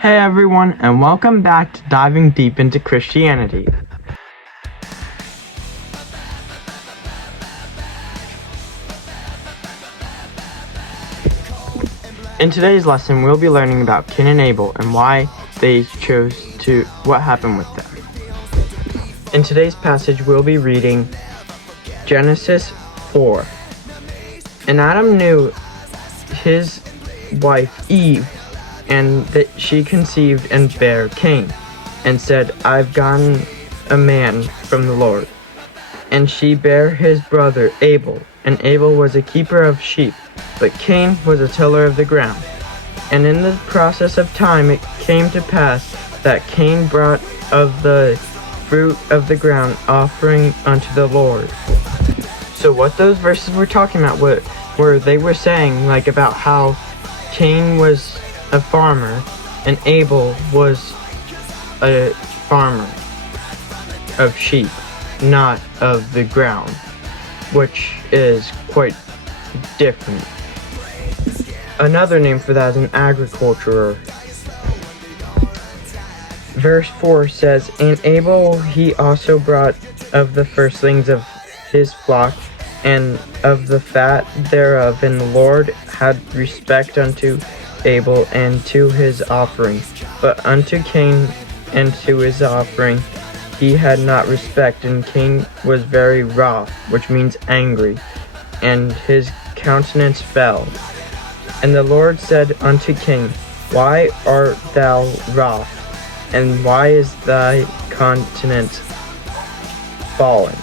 Hey everyone, and welcome back to Diving Deep into Christianity. In today's lesson, we'll be learning about Cain and Abel and why they what happened with them. In today's passage, we'll be reading Genesis 4. And Adam knew his wife Eve, and that she conceived and bare Cain, and said, I've gotten a man from the Lord. And she bare his brother Abel, and Abel was a keeper of sheep, but Cain was a tiller of the ground. And in the process of time it came to pass that Cain brought of the fruit of the ground offering unto the Lord. So what those verses were talking about were they were saying about how Cain was a farmer and Abel was a farmer of sheep, not of the ground, which is quite different. Another name for that is an agriculturer. Verse 4 says, And Abel he also brought of the firstlings of his flock and of the fat thereof, and the Lord had respect unto Abel and to his offering, but unto Cain and to his offering he had not respect, and Cain was very wroth, which means angry, and his countenance fell. And the Lord said unto Cain, Why art thou wroth, and why is thy countenance fallen?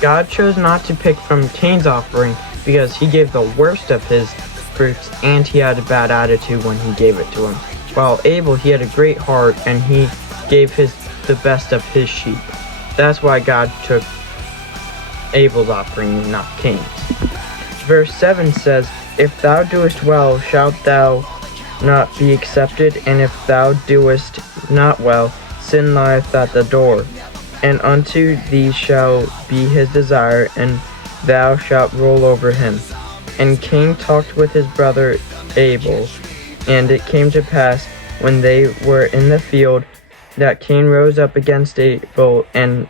God chose not to pick from Cain's offering because he gave the worst of his fruits, and he had a bad attitude when he gave it to him. While Abel, he had a great heart, and he gave the best of his sheep. That's why God took Abel's offering, not Cain's. Verse 7 says, If thou doest well, shalt thou not be accepted, and if thou doest not well, sin lieth at the door. And unto thee shall be his desire, and thou shalt rule over him. And Cain talked with his brother Abel, and it came to pass, when they were in the field, that Cain rose up against Abel and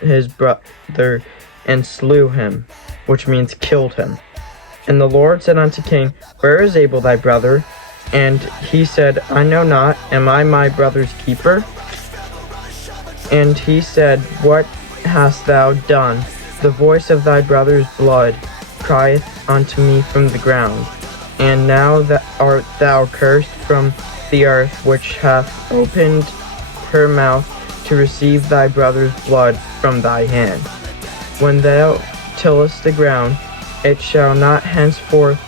his brother, and slew him, which means killed him. And the Lord said unto Cain, Where is Abel thy brother? And he said, I know not, am I my brother's keeper? And he said, What hast thou done? The voice of thy brother's blood crieth unto me from the ground. And now art thou cursed from the earth, which hath opened her mouth to receive thy brother's blood from thy hand. When thou tillest the ground, it shall not henceforth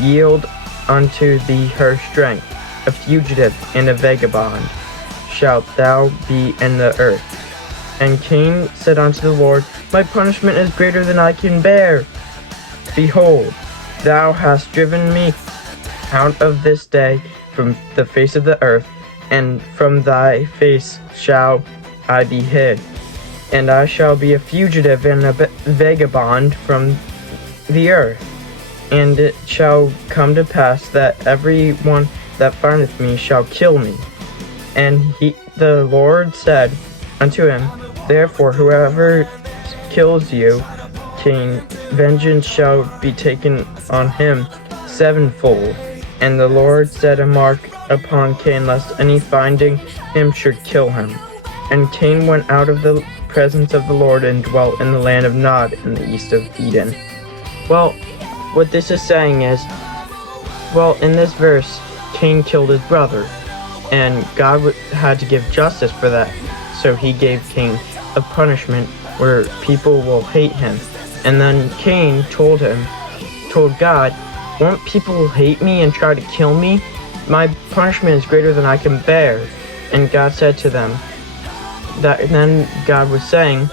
yield unto thee her strength. A fugitive and a vagabond shalt thou be in the earth. And Cain said unto the Lord, My punishment is greater than I can bear. Behold, thou hast driven me out of this day from the face of the earth, and from thy face shall I be hid. And I shall be a fugitive and a vagabond from the earth. And it shall come to pass that every one that findeth me shall kill me. And the Lord said unto him, Therefore whoever kills you, Cain, vengeance shall be taken on him sevenfold. And the Lord set a mark upon Cain, lest any finding him should kill him. And Cain went out of the presence of the Lord and dwelt in the land of Nod in the east of Eden. Well, what this is saying is, in this verse, Cain killed his brother, and God had to give justice for that. So he gave Cain a punishment where people will hate him. And then Cain told God, won't people hate me and try to kill me? My punishment is greater than I can bear. And God said to them, then God was saying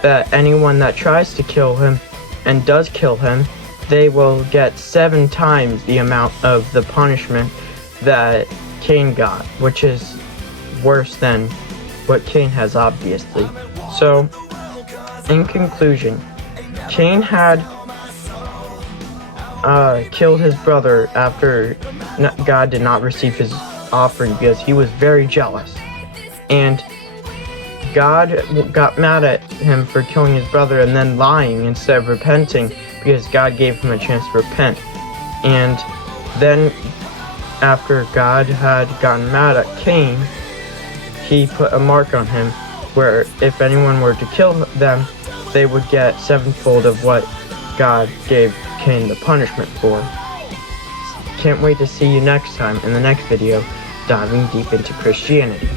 that anyone that tries to kill him and does kill him, they will get 7 times the amount of the punishment that Cain got, which is worse than what Cain has, obviously. So, in conclusion, Cain had killed his brother after God did not receive his offering because he was very jealous. And God got mad at him for killing his brother and then lying instead of repenting because God gave him a chance to repent. And then after God had gotten mad at Cain, he put a mark on him where if anyone were to kill them, they would get sevenfold of what God gave Cain the punishment for. Can't wait to see you next time in the next video, diving deep into Christianity.